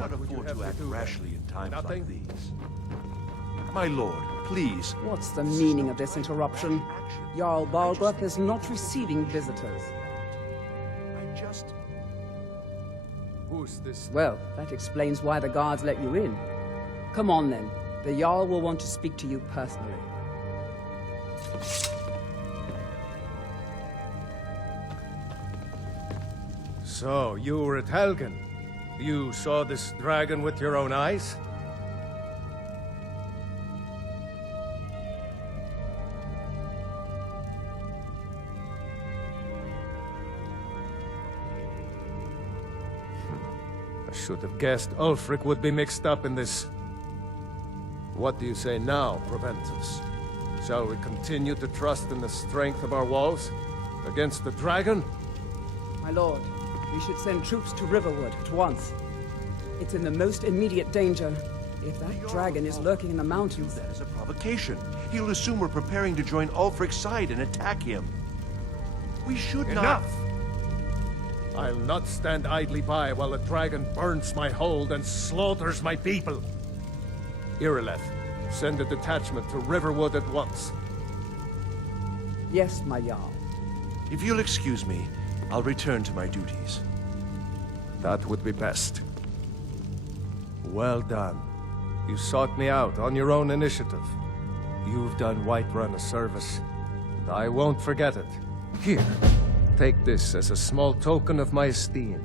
cannot afford to act rashly in times Nothing? like these. My lord, please. What's the meaning of this interruption? Jarl Balguurf is not receiving visitors. I just... Who's this? Well, that explains why the guards let you in. Come on then. The Jarl will want to speak to you personally. So, you were at Helgen. You saw this dragon with your own eyes? I should have guessed Ulfric would be mixed up in this. What do you say now, Proventus? Shall we continue to trust in the strength of our walls against the dragon? My lord, we should send troops to Riverwood at once. It's in the most immediate danger. If that dragon is lurking in the mountains... That is a provocation. He'll assume we're preparing to join Ulfric's side and attack him. We should not... Enough! I'll not stand idly by while the dragon burns my hold and slaughters my people. Irileth, send a detachment to Riverwood at once. Yes, my Jarl. If you'll excuse me, I'll return to my duties. That would be best. Well done. You sought me out on your own initiative. You've done Whiterun a service, and I won't forget it. Here, take this as a small token of my esteem.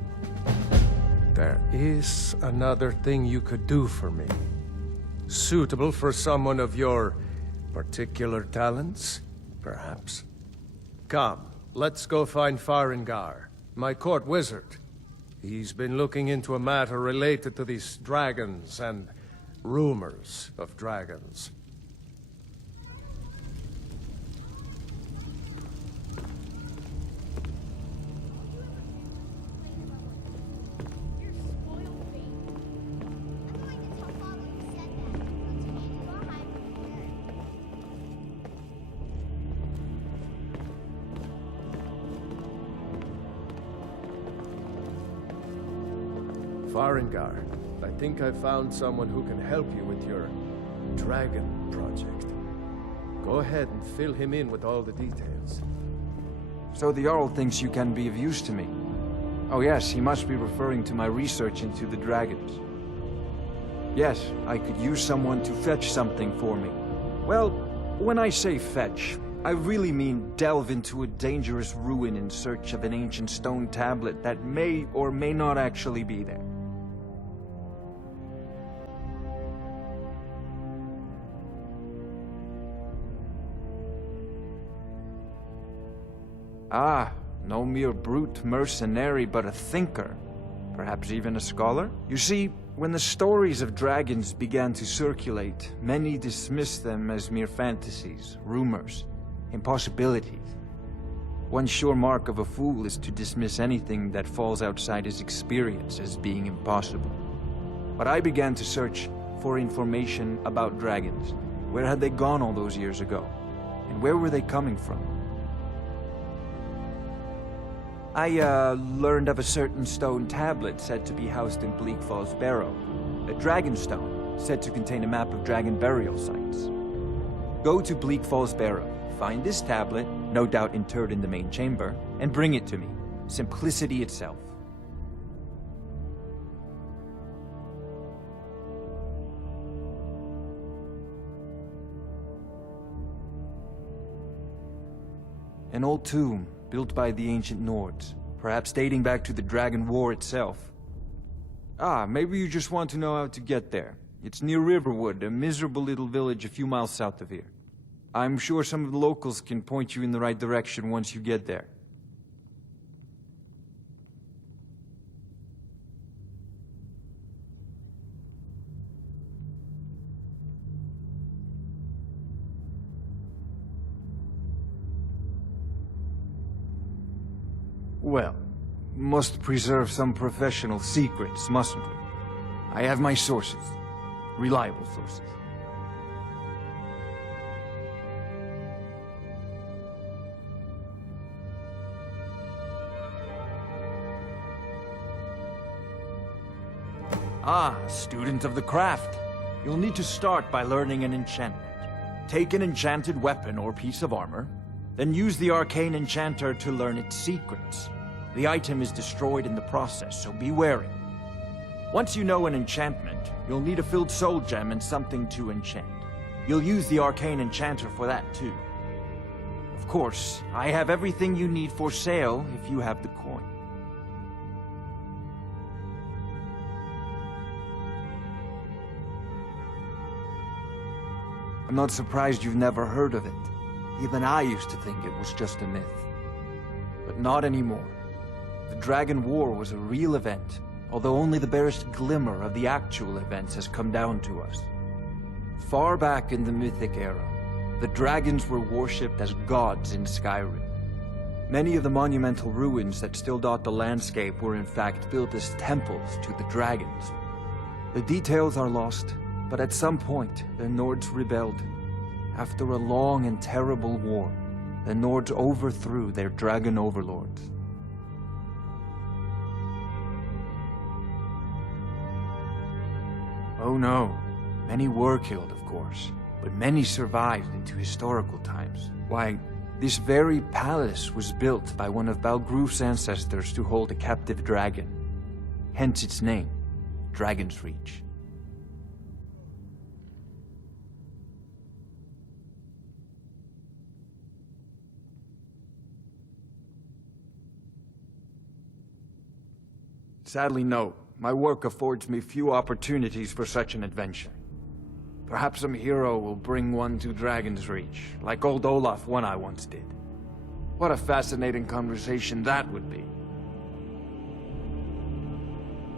There is another thing you could do for me. Suitable for someone of your particular talents, perhaps. Come, let's go find Farengar, my court wizard. He's been looking into a matter related to these dragons and rumors of dragons. Farengar, I think I found someone who can help you with your dragon project. Go ahead and fill him in with all the details. So the Jarl thinks you can be of use to me. Oh yes, he must be referring to my research into the dragons. Yes, I could use someone to fetch something for me. Well, when I say fetch, I really mean delve into a dangerous ruin in search of an ancient stone tablet that may or may not actually be there. Ah, no mere brute mercenary, but a thinker. Perhaps even a scholar? You see, when the stories of dragons began to circulate, many dismissed them as mere fantasies, rumors, impossibilities. One sure mark of a fool is to dismiss anything that falls outside his experience as being impossible. But I began to search for information about dragons. Where had they gone all those years ago? And where were they coming from? I learned of a certain stone tablet said to be housed in Bleak Falls Barrow. A Dragonstone, said to contain a map of dragon burial sites. Go to Bleak Falls Barrow, find this tablet, no doubt interred in the main chamber, and bring it to me. Simplicity itself. An old tomb, built by the ancient Nords, perhaps dating back to the Dragon War itself. Ah, maybe you just want to know how to get there. It's near Riverwood, a miserable little village a few miles south of here. I'm sure some of the locals can point you in the right direction once you get there. Well, must preserve some professional secrets, mustn't we? I have my sources. Reliable sources. Ah, a student of the craft. You'll need to start by learning an enchantment. Take an enchanted weapon or piece of armor, then use the arcane enchanter to learn its secrets. The item is destroyed in the process, so be wary. Once you know an enchantment, you'll need a filled soul gem and something to enchant. You'll use the arcane enchanter for that too. Of course, I have everything you need for sale if you have the coin. I'm not surprised you've never heard of it. Even I used to think it was just a myth. But not anymore. The Dragon War was a real event, although only the barest glimmer of the actual events has come down to us. Far back in the Mythic era, the dragons were worshipped as gods in Skyrim. Many of the monumental ruins that still dot the landscape were in fact built as temples to the dragons. The details are lost, but at some point, the Nords rebelled. After a long and terrible war, the Nords overthrew their dragon overlords. Oh no, many were killed, of course, but many survived into historical times. Why, this very palace was built by one of Balgruuf's ancestors to hold a captive dragon. Hence its name, Dragon's Reach. Sadly, no. My work affords me few opportunities for such an adventure. Perhaps some hero will bring one to Dragon's Reach, like old Olaf one I once did. What a fascinating conversation that would be.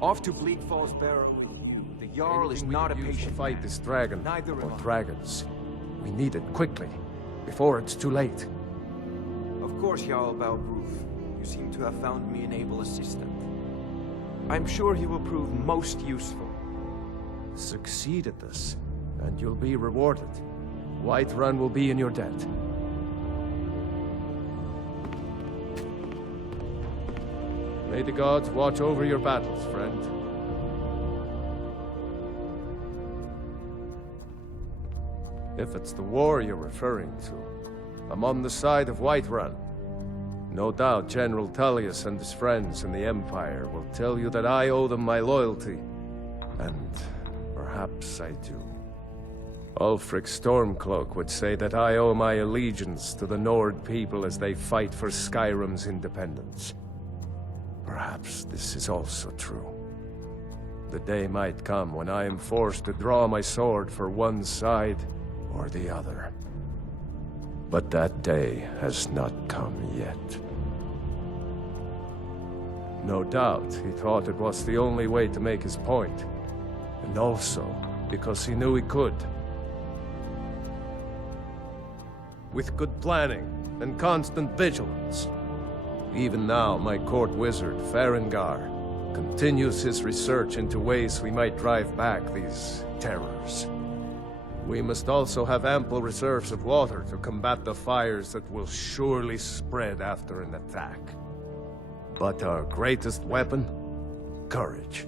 Off to Bleak Falls Barrow with you. The Jarl is not a patient to fight this dragon, Neither or am I. dragons. We need it quickly, before it's too late. Of course, Jarl Balguurf. You seem to have found me an able assistant. I'm sure he will prove most useful. Succeed at this, and you'll be rewarded. Whiterun will be in your debt. May the gods watch over your battles, friend. If it's the war you're referring to, I'm on the side of Whiterun. No doubt General Tullius and his friends in the Empire will tell you that I owe them my loyalty. And perhaps I do. Ulfric Stormcloak would say that I owe my allegiance to the Nord people as they fight for Skyrim's independence. Perhaps this is also true. The day might come when I am forced to draw my sword for one side or the other. But that day has not come yet. No doubt he thought it was the only way to make his point. And also because he knew he could. With good planning and constant vigilance. Even now, my court wizard, Farengar, continues his research into ways we might drive back these terrors. We must also have ample reserves of water to combat the fires that will surely spread after an attack. But our greatest weapon? Courage.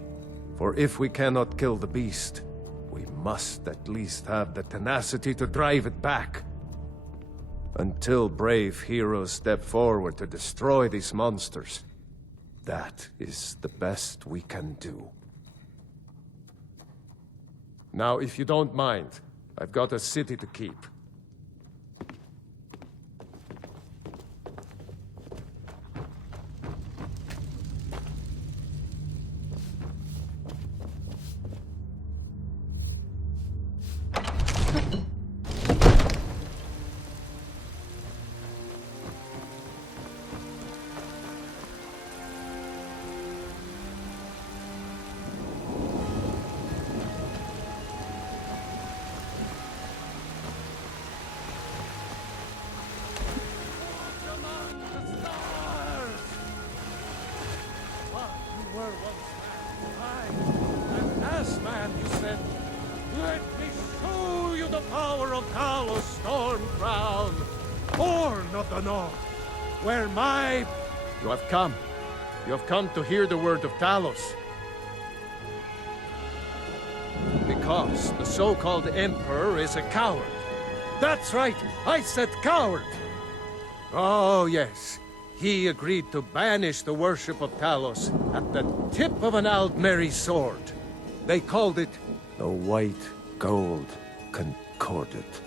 For if we cannot kill the beast, we must at least have the tenacity to drive it back. Until brave heroes step forward to destroy these monsters, that is the best we can do. Now, if you don't mind, I've got a city to keep. You have come to hear the word of Talos. because the so-called Emperor is a coward. That's right, I said coward! Oh, yes. He agreed to banish the worship of Talos at the tip of an Aldmeri sword. They called it the White Gold Concordat.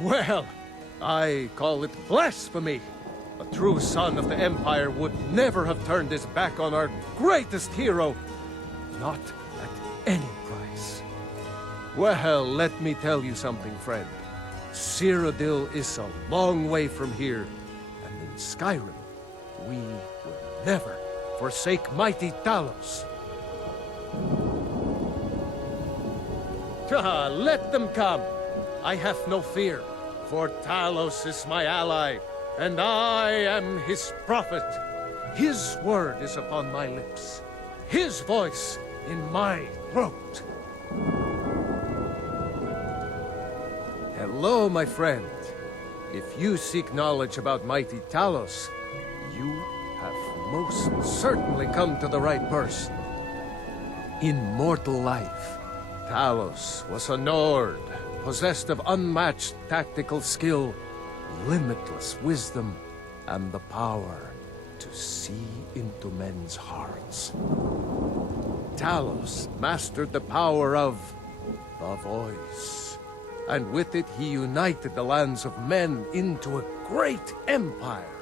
Well, I call it blasphemy. A true son of the Empire would never have turned his back on our greatest hero. Not at any price. Well, let me tell you something, friend. Cyrodiil is a long way from here. And in Skyrim, we will never forsake mighty Talos. Let them come. I have no fear, for Talos is my ally, and I am his prophet. His word is upon my lips, his voice in my throat. Hello, my friend. If you seek knowledge about mighty Talos, you have most certainly come to the right person. In mortal life, Talos was a Nord, possessed of unmatched tactical skill, limitless wisdom, and the power to see into men's hearts. Talos mastered the power of the voice, and with it he united the lands of men into a great empire.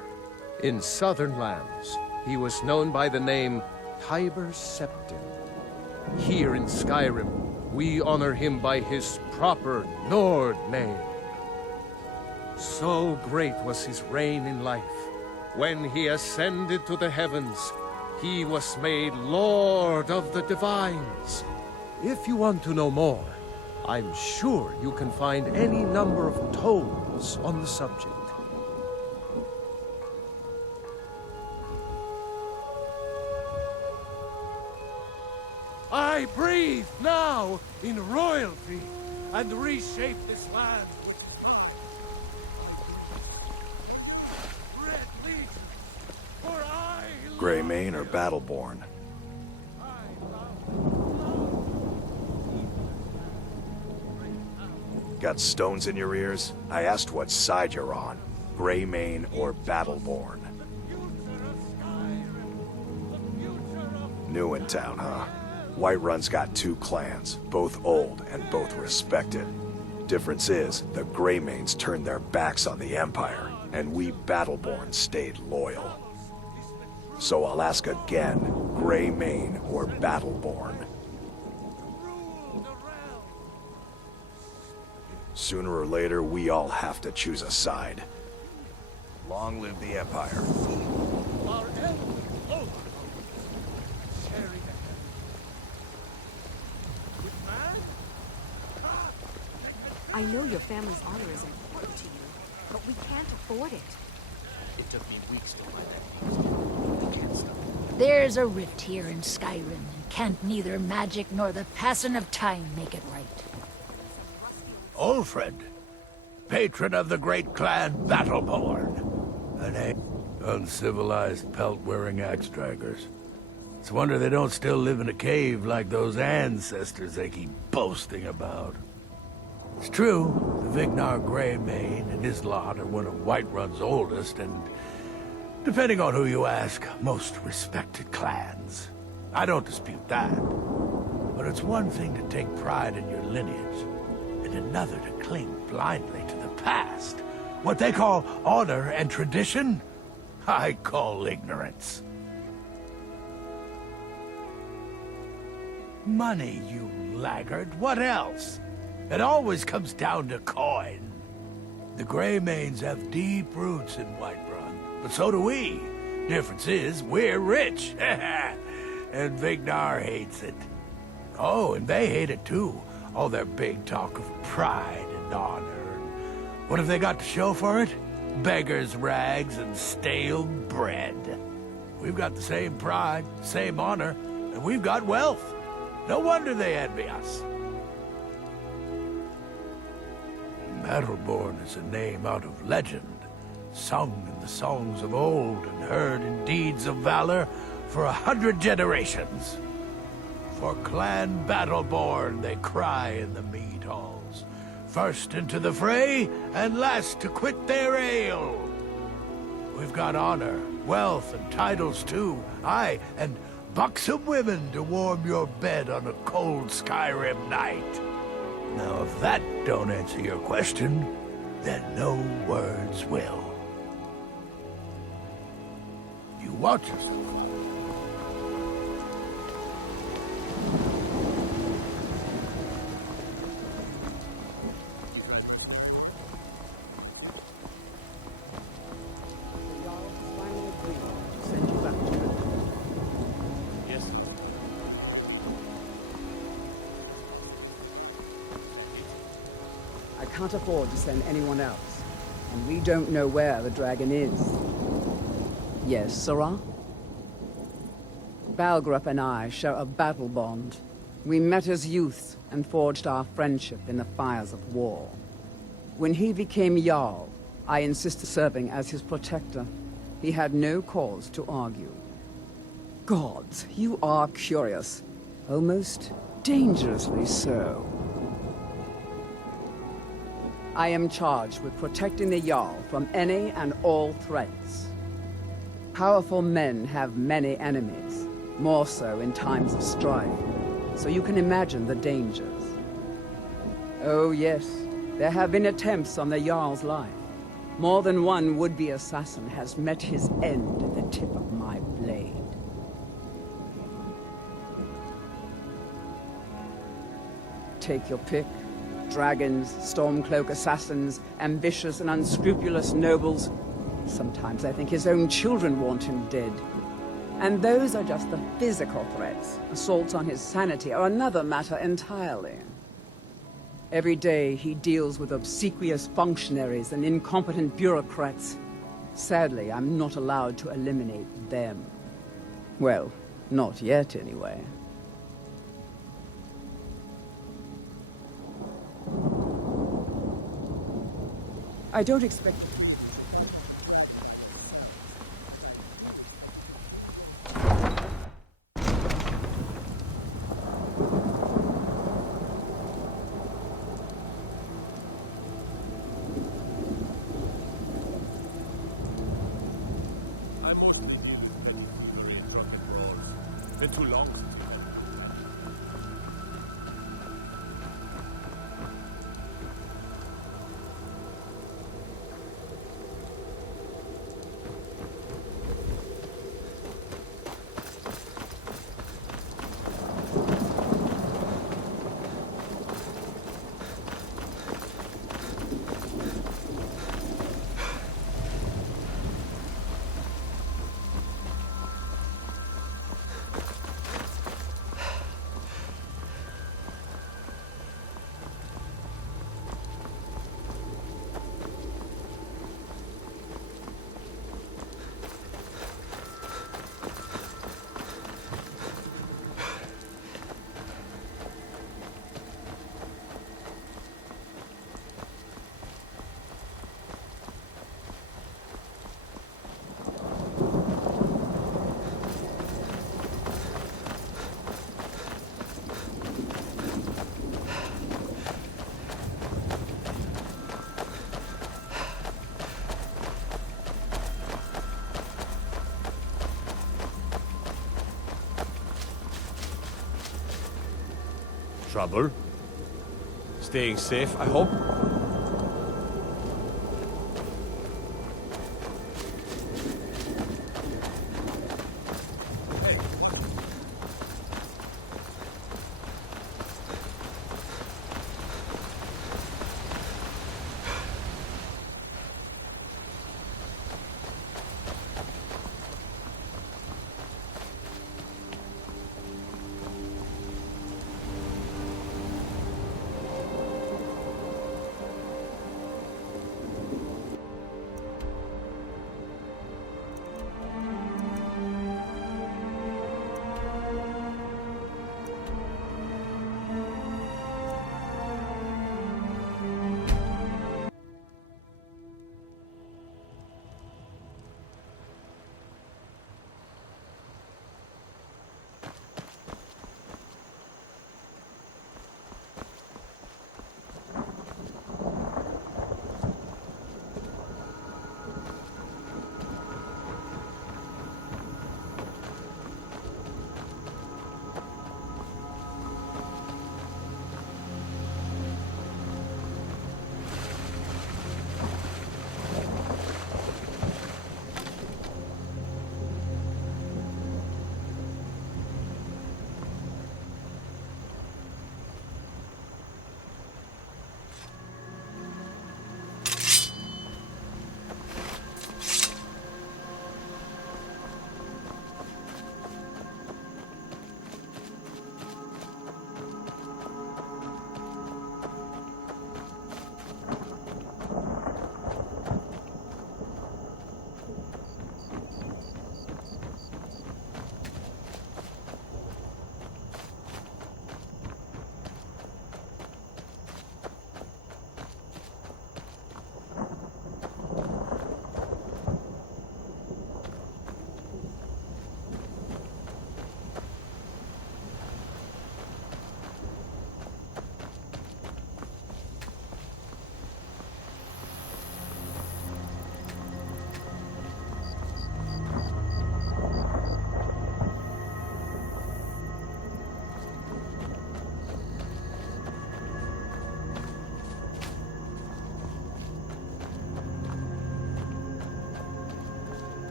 In southern lands, he was known by the name Tiber Septim. Here in Skyrim, we honor him by his proper Nord name. So great was his reign in life. When he ascended to the heavens, he was made Lord of the Divines. If you want to know more, I'm sure you can find any number of tomes on the subject. I breathe now in royalty and reshape this land with power. Red legions, for I Greymane or Battleborn? Got stones in your ears? I asked what side you're on. Greymane or Battleborn? New in town, huh? Whiterun's got two clans, both old and both respected. Difference is, the Greymanes turned their backs on the Empire, and we Battleborn stayed loyal. So I'll ask again, Greymane or Battleborn? Sooner or later, we all have to choose a side. Long live the Empire. I know your family's honor is important to you, but we can't afford it. It took me weeks to find that news. We can't stop. There's a rift here in Skyrim, and can't neither magic nor the passing of time make it right. Ulfred, patron of the great clan Battleborn. An uncivilized pelt-wearing axe-draggers. It's a wonder they don't still live in a cave like those ancestors they keep boasting about. It's true, the Vignar Greymane and his lot are one of Whiterun's oldest and, depending on who you ask, most respected clans. I don't dispute that. But it's one thing to take pride in your lineage, and another to cling blindly to the past. What they call honor and tradition, I call ignorance. Money, you laggard. What else? It always comes down to coin. The Greymanes have deep roots in Whiterun, but so do we. Difference is, we're rich. And Vignar hates it. Oh, and they hate it too. All their big talk of pride and honor. And what have they got to show for it? Beggars' rags and stale bread. We've got the same pride, same honor, and we've got wealth. No wonder they envy us. Battleborn is a name out of legend, sung in the songs of old and heard in deeds of valor for 100 generations. For Clan Battleborn, they cry in the mead halls. First into the fray, and last to quit their ale. We've got honor, wealth, and titles too. Aye, and buxom women to warm your bed on a cold Skyrim night. Now, if that don't answer your question, then no words will. You watch us. The Jarl has finally agreed to send you back to Riverwood. Yes. I can't afford to send anyone else, and we don't know where the dragon is. Yes, Sirrah? Balgruuf and I share a battle bond. We met as youths and forged our friendship in the fires of war. When he became Jarl, I insisted serving as his protector. He had no cause to argue. Gods, you are curious. Almost dangerously so. I am charged with protecting the Jarl from any and all threats. Powerful men have many enemies, more so in times of strife, so you can imagine the dangers. Oh yes, there have been attempts on the Jarl's life. More than one would-be assassin has met his end at the tip of my blade. Take your pick. Dragons, Stormcloak assassins, ambitious and unscrupulous nobles. Sometimes I think his own children want him dead. And those are just the physical threats. Assaults on his sanity are another matter entirely. Every day he deals with obsequious functionaries and incompetent bureaucrats. Sadly, I'm not allowed to eliminate them. Well, not yet anyway. I don't expect you. I'm more than dealing with petty thievery and drunken brawls. Been too long. Trouble? Staying safe, I hope?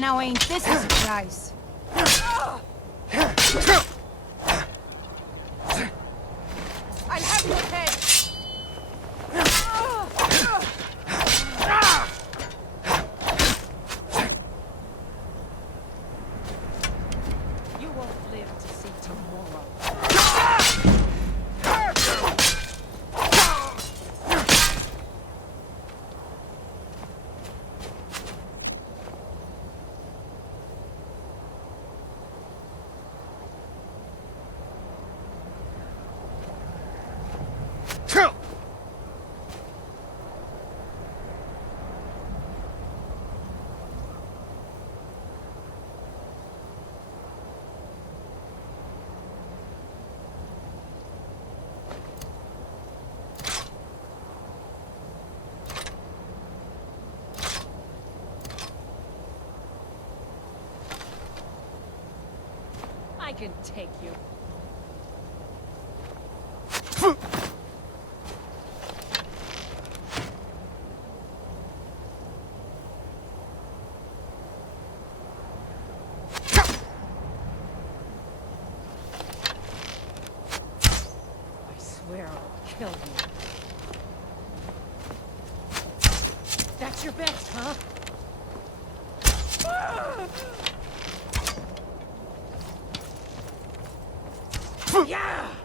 now ain't this a surprise? I'll have your head! You won't live to see tomorrow. I can take you. I swear I'll kill you. That's your best, huh? Yeah!